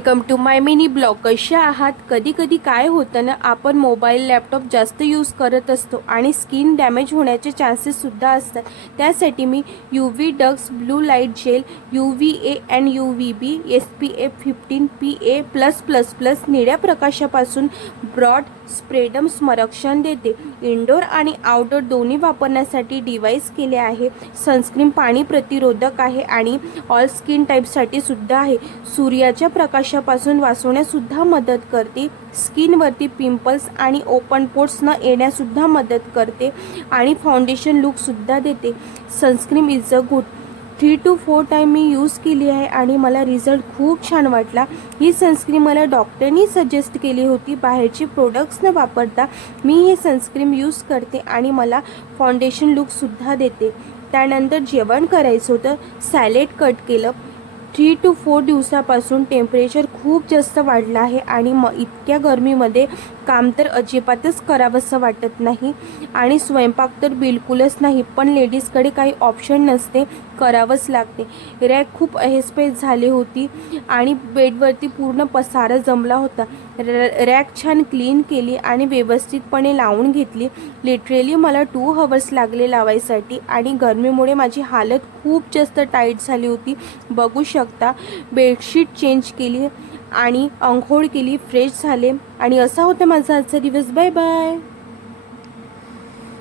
Welcome to my mini blog. कशा आहात? कधी कधी काय होतं ना, आपण मोबाईल लॅपटॉप जास्त यूज करत असतो आणि स्किन डॅमेज होण्याचे चान्सेससुद्धा असतात. त्यासाठी मी UV डक्स blue light gel UVA and UVB SPF 15 PA+++ निळ्या प्रकाशापासून ब्रॉड स्प्रेडम संरक्षण देते. इंडोर आणि आउटडोर दोन्ही वापरण्यासाठी डिव्हाइस केले आहे. सनस्क्रीन पाणी प्रतिरोधक आहे आणि ऑल स्किन टाईपसाठी सुद्धा आहे. सूर्याच्या प्रकाशापासून वाचवण्यासुद्धा मदत करते. स्किनवरती पिंपल्स आणि ओपन पोर्स न येण्यासुद्धा मदत करते आणि फाउंडेशन लुकसुद्धा देते. Sunscreen is a good. 3 to 4 time me use केली आहे आणि मला रिझल्ट खूप छान वाटला. ही सनस्क्रीन मला डॉक्टरनी सजेस्ट केली होती. बाहेरची प्रोडक्ट्स न वापरता मी हे सनस्क्रीन यूज करते आणि मला फाउंडेशन लुकसुद्धा देते. त्यानंतर जेवण करायचं होतं. सॅलेड कट केलं. 3 to 4 दिवसापासून टेम्परेचर खूप जास्त वाढलं आहे आणि इतक्या गरमीमध्ये काम तर अजिबातच करावंसं वाटत नाही आणि स्वयंपाक तर बिलकुलच नाही. पण लेडीजकडे काही ऑप्शन नसते, करावंच लागते. रॅक खूप अहेसपेस झाली होती आणि बेडवरती पूर्ण पसारा जमला होता. रॅक छान क्लीन केली आणि व्यवस्थितपणे लावून घेतली. लिटरली मला 2 hours लागले लावायसाठी आणि गरमीमुळे माझी हालत खूप जास्त टाईट झाली होती. बघू शकता. बेडशीट चेंज केली आणि अंघोळ केली, फ्रेश झाले आणि असा होता माझा आजचा दिवस. Bye bye.